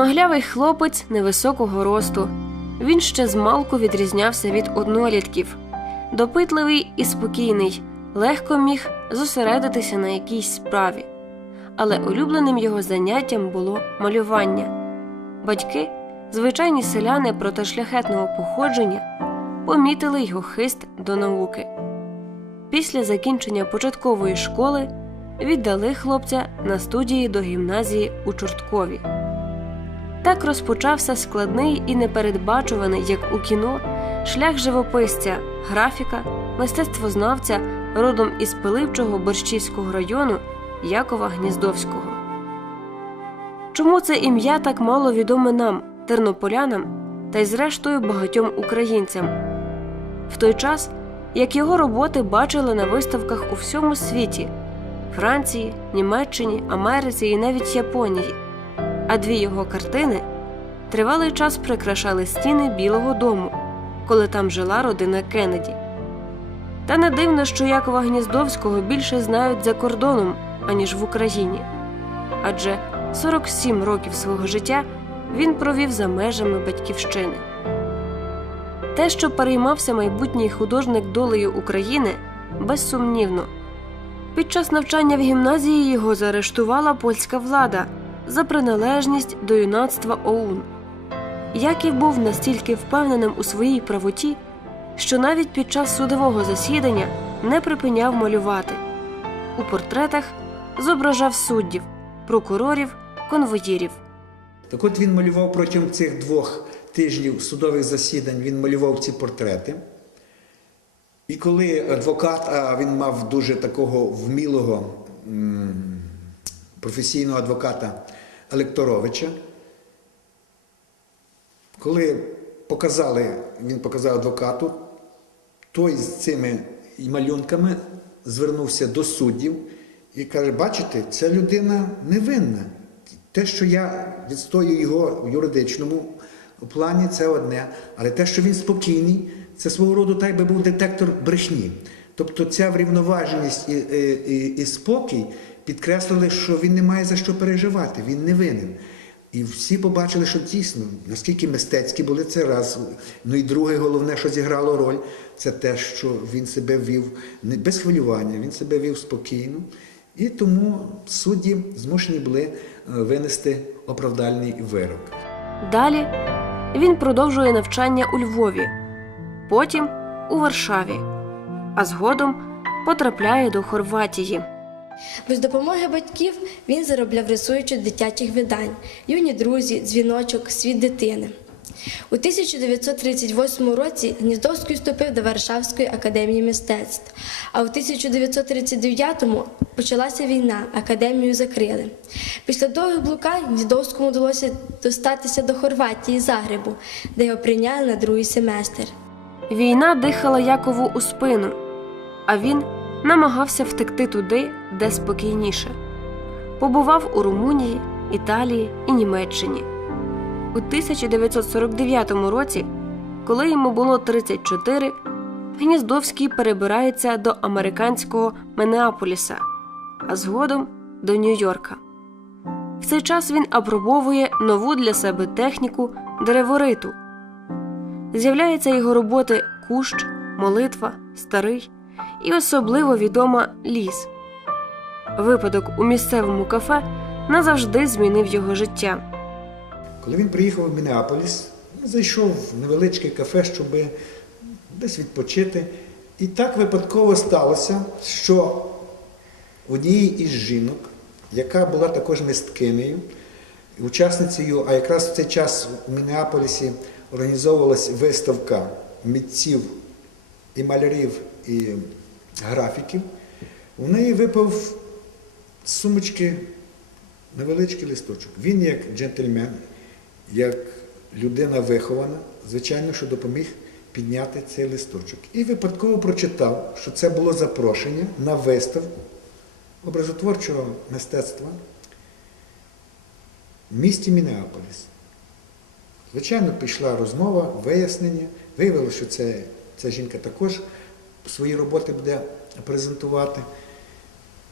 Смаглявий хлопець невисокого росту. Він ще змалку відрізнявся від однолітків. Допитливий і спокійний, легко міг зосередитися на якійсь справі. Але улюбленим його заняттям було малювання. Батьки, звичайні селяни проти шляхетного походження, помітили його хист до науки. Після закінчення початкової школи віддали хлопця на студії до гімназії у Чорткові. Так розпочався складний і непередбачуваний, як у кіно, шлях живописця, графіка, мистецтвознавця родом із Пиливчого Борщівського району Якова Гніздовського. Чому це ім'я так мало відоме нам, тернополянам, та й зрештою багатьом українцям? В той час, як його роботи бачили на виставках у всьому світі Франції, Німеччині, Америці і навіть Японії, а дві його картини тривалий час прикрашали стіни Білого дому, коли там жила родина Кеннеді. Та не дивно, що Якова Гніздовського більше знають за кордоном, аніж в Україні. Адже 47 років свого життя він провів за межами батьківщини. Те, що переймався майбутній художник долею України, безсумнівно. Під час навчання в гімназії його заарештувала польська влада за приналежність до юнацтва ОУН. Яків був настільки впевненим у своїй правоті, що навіть під час судового засідання не припиняв малювати. У портретах зображав суддів, прокурорів, конвоїрів. Так от він малював протягом цих двох тижнів судових засідань, він малював ці портрети. І коли адвокат, а він мав дуже такого вмілого професійного адвоката Електоровича, коли показали, він показав адвокату, той з цими малюнками звернувся до суддів і каже: бачите, ця людина невинна. Те, що я відстоюю його в юридичному плані, це одне. Але те, що він спокійний, це свого роду так би був детектор брехні. Тобто ця врівноваженість і, і, і, і спокій підкреслили, що він не має за що переживати, він не винен. І всі побачили, що дійсно, наскільки мистецькі були це раз. Ну і друге, головне, що зіграло роль, це те, що він себе вів не без хвилювання, він себе вів спокійно. І тому судді змушені були е, винести оправдальний вирок. Далі він продовжує навчання у Львові, потім у Варшаві, а згодом потрапляє до Хорватії. Без допомоги батьків він заробляв рисуючи дитячих видань, юні друзі, дзвіночок, світ дитини. У 1938 році Гніздовський вступив до Варшавської академії мистецтв, а у 1939-му почалася війна, академію закрили. Після довгих блукань Гніздовському вдалося достатися до Хорватії Загребу, де його прийняли на другий семестр. Війна дихала Якову у спину, а він намагався втекти туди, де спокійніше. Побував у Румунії, Італії і Німеччині. У 1949 році, коли йому було 34, Гніздовський перебирається до американського Менеаполіса, а згодом до Нью-Йорка. В цей час він апробовує нову для себе техніку деревориту. З'являються його роботи Кущ, Молитва, Старий і особливо відома Ліс. Випадок у місцевому кафе назавжди змінив його життя. Коли він приїхав в Мінеаполіс, він зайшов в невеличке кафе, щоб десь відпочити. І так випадково сталося, що однієї із жінок, яка була також мисткинею, учасницею, а якраз в цей час у Мінеаполісі організовувалася виставка митців і малярів і графіків, у неї випав з сумочки невеличкий листочок. Він, як джентльмен, як людина вихована, звичайно, що допоміг підняти цей листочок. І випадково прочитав, що це було запрошення на виставку образотворчого мистецтва в місті Мінеаполіс. Звичайно, пішла розмова, вияснення. Виявилося, що це, ця жінка також свої роботи буде презентувати.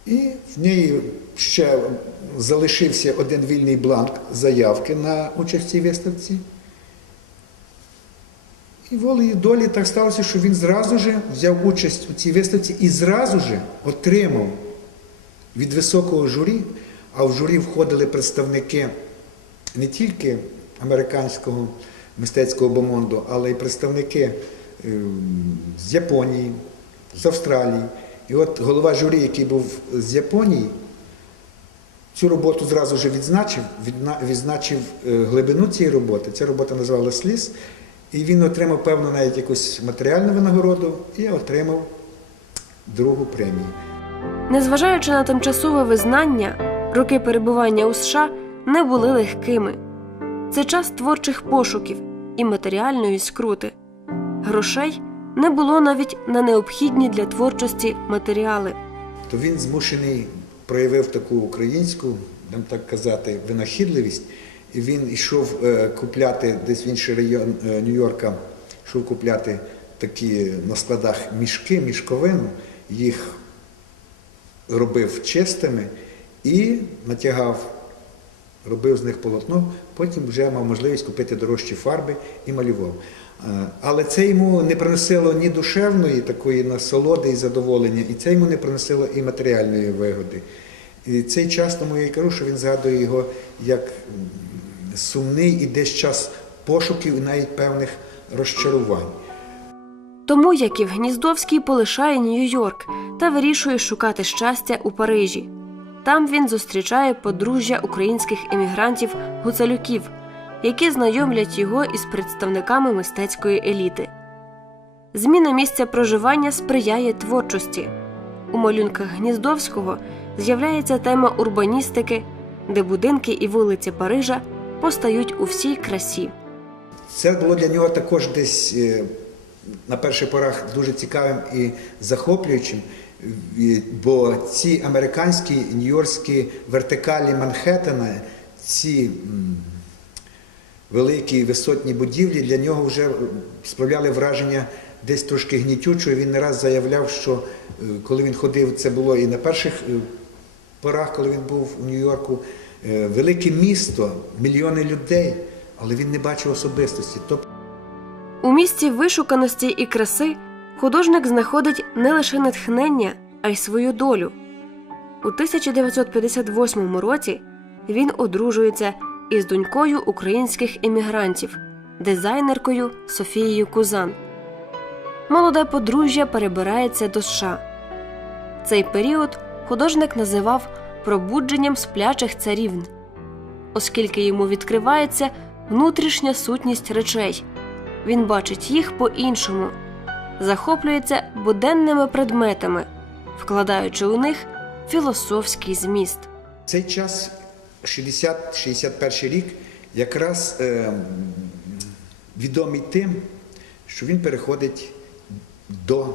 І в неї ще залишився один вільний бланк заявки на участь в цій виставці. І волею долі так сталося, що він зразу ж взяв участь у цій виставці і зразу ж отримав від високого журі, а в журі входили представники не тільки американського мистецького бомонду, але й представники з Японії, з Австралії. І от голова журі, який був з Японії, цю роботу зразу ж відзначив, відзначив е, глибину цієї роботи. Ця робота називалась Ліс, і він отримав певну навіть якусь матеріальну винагороду і отримав другу премію. Незважаючи на тимчасове визнання, роки перебування у США не були легкими. Це час творчих пошуків і матеріальної скрути. Грошей не було навіть на необхідні для творчості матеріали. то він змушений проявив таку українську, нам так казати, винахідливість. І він йшов е, купляти десь в інший район е, Нью-Йорка, йшов купляти такі на складах мішки, мішковину, їх робив чистими і натягав, робив з них полотно, потім вже мав можливість купити дорожчі фарби і малював. Е, Але це йому не приносило ні душевної такої насолоди і задоволення, і це йому не приносило і матеріальної вигоди. І цей час, тому я і кажу, що він згадує його як сумний і десь час пошуків і навіть певних розчарувань. Тому Яків Гніздовський полишає Нью-Йорк та вирішує шукати щастя у Парижі. Там він зустрічає подружжя українських емігрантів гуцалюків, які знайомлять його із представниками мистецької еліти. Зміна місця проживання сприяє творчості. У малюнках Гніздовського з'являється тема урбаністики, де будинки і вулиці Парижа постають у всій красі. Це було для нього також десь е, на перших порах дуже цікавим і захоплюючим, бо ці американські нью-йоркські вертикалі Манхеттена, ці великі висотні будівлі для нього вже справляли враження десь трошки гнітючого. Він не раз заявляв, що е, коли він ходив, це було і на перших е, порах, коли він був у Нью-Йорку, е, велике місто, мільйони людей, але він не бачив особистості. У місті вишуканості і краси художник знаходить не лише натхнення, а й свою долю. У 1958 році він одружується із донькою українських емігрантів, дизайнеркою Софією Кузан. Молоде подружжя перебирається до США. Цей період художник називав пробудженням сплячих царівн, оскільки йому відкривається внутрішня сутність речей. Він бачить їх по-іншому, захоплюється буденними предметами, вкладаючи у них філософський зміст. цей час, 60-61 рік, якраз е, відомий тим, що він переходить до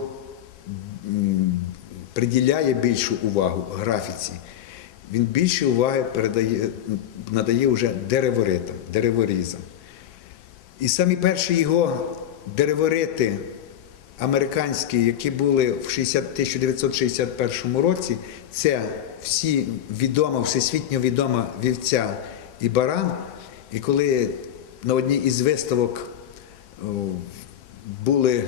приділяє більшу увагу графіці. Він більше уваги передає, надає вже дереворитам, дереворізам. І самі перші його дереворити американські, які були в 60 1961 році, це всі відома, всесвітньо відома вівця і баран. І коли на одній із виставок були е,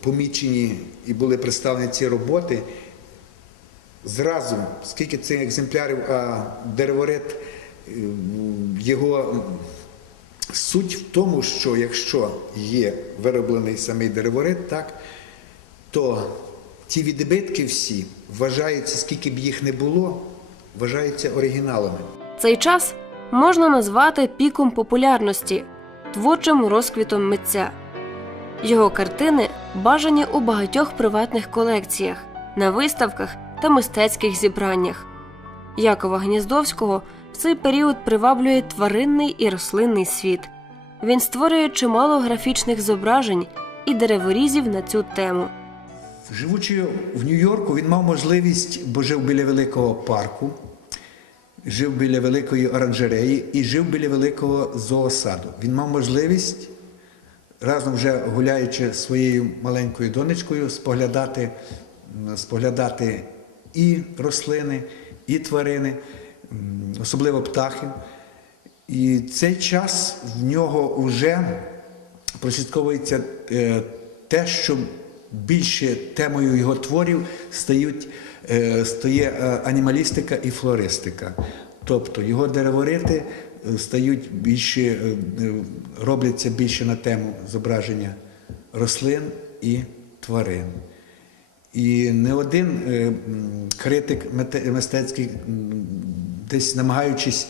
помічені і були представлені ці роботи, зразу, скільки цих екземплярів, а дереворит, е, його суть в тому, що якщо є вироблений самий дереворит, так, то ті відбитки всі вважаються, скільки б їх не було, вважаються оригіналами. Цей час можна назвати піком популярності, творчим розквітом митця. Його картини бажані у багатьох приватних колекціях, на виставках та мистецьких зібраннях. Якова Гніздовського в цей період приваблює тваринний і рослинний світ. Він створює чимало графічних зображень і дереворізів на цю тему. Живучи в Нью-Йорку, він мав можливість, бо жив біля великого парку, жив біля великої оранжереї і жив біля великого зоосаду. Він мав можливість, разом вже гуляючи своєю маленькою донечкою, споглядати, споглядати і рослини, і тварини, особливо птахи. І цей час в нього вже прослідковується е, те, що більше темою його творів стають, е, стає е, анімалістика і флористика. Тобто його дереворити стають більше, робляться більше на тему зображення рослин і тварин. І не один критик мистецький, десь намагаючись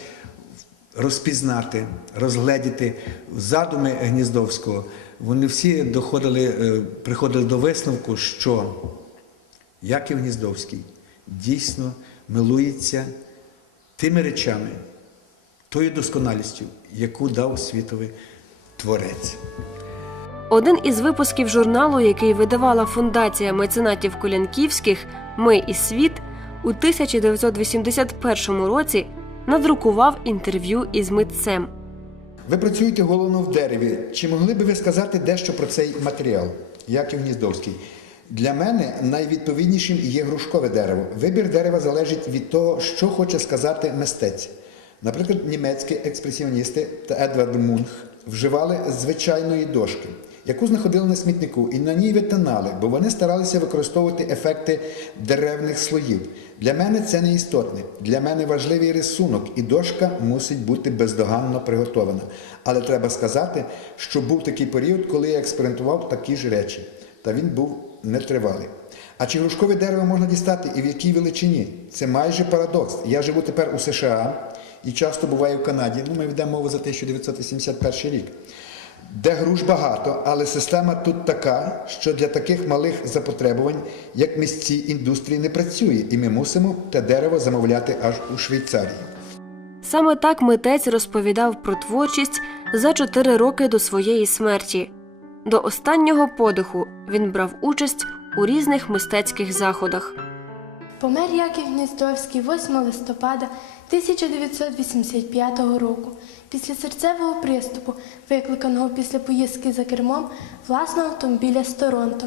розпізнати, розгледіти задуми Гніздовського, вони всі доходили, е, приходили до висновку, що Яків Гніздовський дійсно милується тими речами, тою досконалістю, яку дав світовий творець. Один із випусків журналу, який видавала фундація меценатів Колянківських Ми і світ у 1981 році надрукував інтерв'ю із митцем. Ви працюєте головно в дереві. Чи могли би ви сказати дещо про цей матеріал, Яків Гніздовський? Для мене найвідповіднішим є грушкове дерево. Вибір дерева залежить від того, що хоче сказати мистець. Наприклад, німецькі експресіоністи та Едвард Мунх вживали звичайної дошки, яку знаходили на смітнику, і на ній витинали, бо вони старалися використовувати ефекти деревних слоїв. Для мене це не істотне. Для мене важливий рисунок, і дошка мусить бути бездоганно приготована. Але треба сказати, що був такий період, коли я експериментував такі ж речі, та він був нетривалий. А чи грушкове дерево можна дістати і в якій величині? Це майже парадокс. Я живу тепер у США і часто буваю в Канаді. Ну, ми ведемо мову за 1981 рік. Де груш багато, але система тут така, що для таких малих запотребувань, як місці індустрії, не працює, і ми мусимо те дерево замовляти аж у Швейцарії. Саме так митець розповідав про творчість за чотири роки до своєї смерті. До останнього подиху він брав участь у різних мистецьких заходах. Помер Яків Гніздовський 8 листопада 1985 року після серцевого приступу, викликаного після поїздки за кермом власного автомобіля з Торонто,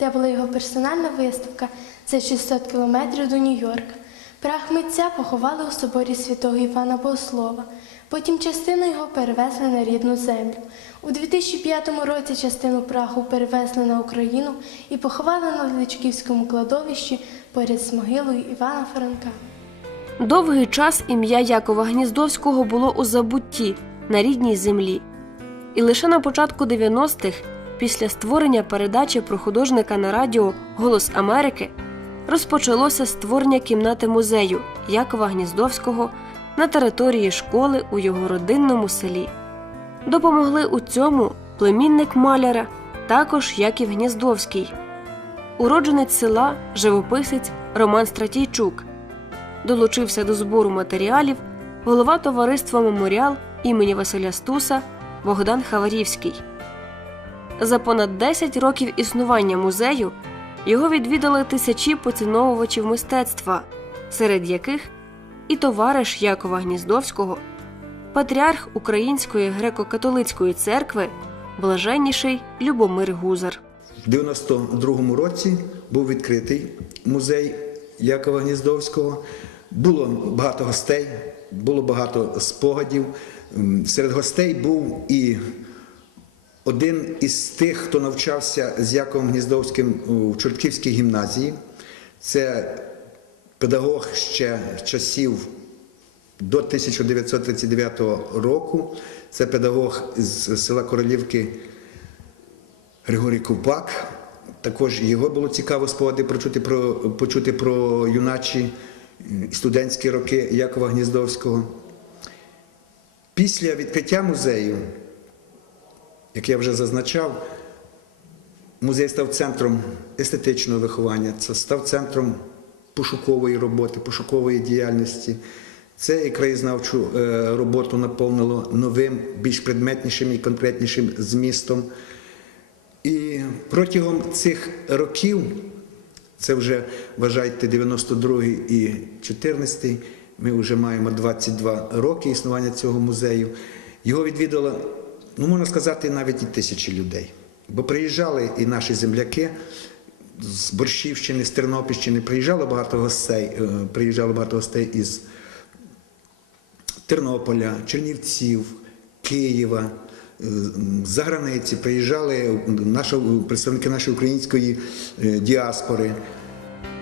де була його персональна виставка за 600 кілометрів до Нью-Йорка. Прах митця поховали у соборі святого Івана Богослова. Потім частину його перевезли на рідну землю. У 2005 році частину праху перевезли на Україну і поховали на Величківському кладовищі поряд з могилою Івана Франка. Довгий час ім'я Якова Гніздовського було у забутті на рідній землі. І лише на початку 90-х, після створення передачі про художника на радіо Голос Америки, розпочалося створення кімнати музею Якова Гніздовського на території школи у його родинному селі. Допомогли у цьому племінник маляра, також Яків Гніздовський, уродженець села, живописець Роман Стратійчук долучився до збору матеріалів голова товариства Меморіал імені Василя Стуса Богдан Хаварівський. За понад 10 років існування музею його відвідали тисячі поціновувачів мистецтва, серед яких і товариш Якова Гніздовського, патріарх Української греко-католицької церкви, блаженніший Любомир Гузар. В 92-му році був відкритий музей Якова Гніздовського. Було багато гостей, було багато спогадів. Серед гостей був і один із тих, хто навчався з Яковом Гніздовським у Чортківській гімназії. Це педагог ще часів до 1939 року. Це педагог з села Королівки Григорій Ковпак. Також його було цікаво спогади почути про, почути про юначі студентські роки Якова Гніздовського. Після відкриття музею, як я вже зазначав, музей став центром естетичного виховання, це став центром пошукової роботи, пошукової діяльності. Це і краєзнавчу е, роботу наповнило новим, більш предметнішим і конкретнішим змістом. І протягом цих років, це вже вважайте 92-й і 14-й, ми вже маємо 22 роки існування цього музею. Його відвідало, ну можна сказати, навіть і тисячі людей. Бо приїжджали і наші земляки, з Борщівщини, з Тернопільщини приїжджало багато гостей, е, приїжджало багато гостей із Тернополя, Чернівців, Києва, з-за границі приїжджали наші, представники нашої української е, діаспори.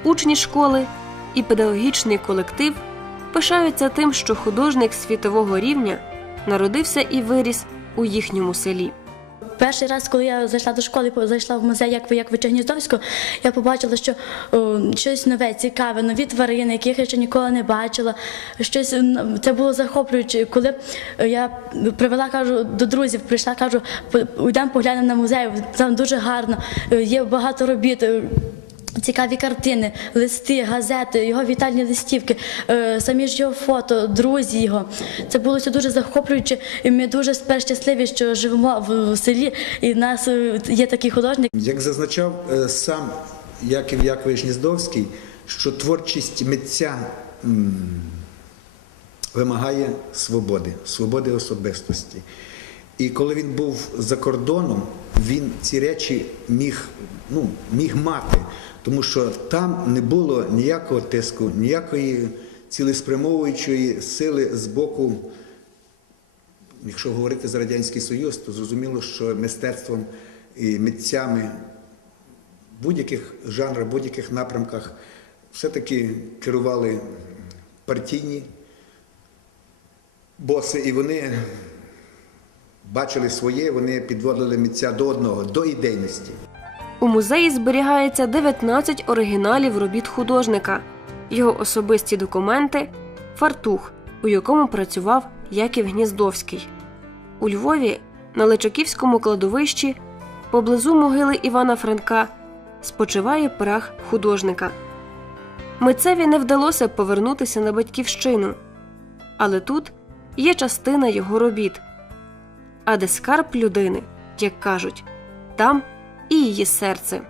Учні школи і педагогічний колектив пишаються тим, що художник світового рівня народився і виріс у їхньому селі. Перший раз, коли я зайшла до школи, зайшла в музей як як Гніздовського, я побачила, що о, щось нове, цікаве, нові тварини, яких я ще ніколи не бачила. Щось це було захоплююче. Коли е, я привела, кажу до друзів, прийшла, кажу, «По- йдемо поглянемо на музей. Там дуже гарно, е, є багато робіт. Цікаві картини, листи, газети, його вітальні листівки, е, самі ж його фото, друзі його. Це було все дуже захоплююче, і ми дуже щасливі, що живемо в селі, і в нас е, є такий художник. Як зазначав е, сам Яків Якович Гніздовський, що творчість митця вимагає свободи, свободи особистості. І коли він був за кордоном, він ці речі міг, ну, міг мати, тому що там не було ніякого тиску, ніякої цілеспрямовуючої сили з боку Якщо говорити за Радянський Союз, то зрозуміло, що мистецтвом і митцями будь-яких жанрах, будь-яких напрямках все-таки керували партійні боси, і вони бачили своє, вони підводили митця до одного, до ідейності. У музеї зберігається 19 оригіналів робіт художника, його особисті документи, фартух, у якому працював Яків Гніздовський. У Львові на Личаківському кладовищі поблизу могили Івана Франка спочиває прах художника. Митцеві не вдалося повернутися на батьківщину, але тут є частина його робіт. А де скарб людини, як кажуть, там і її серце.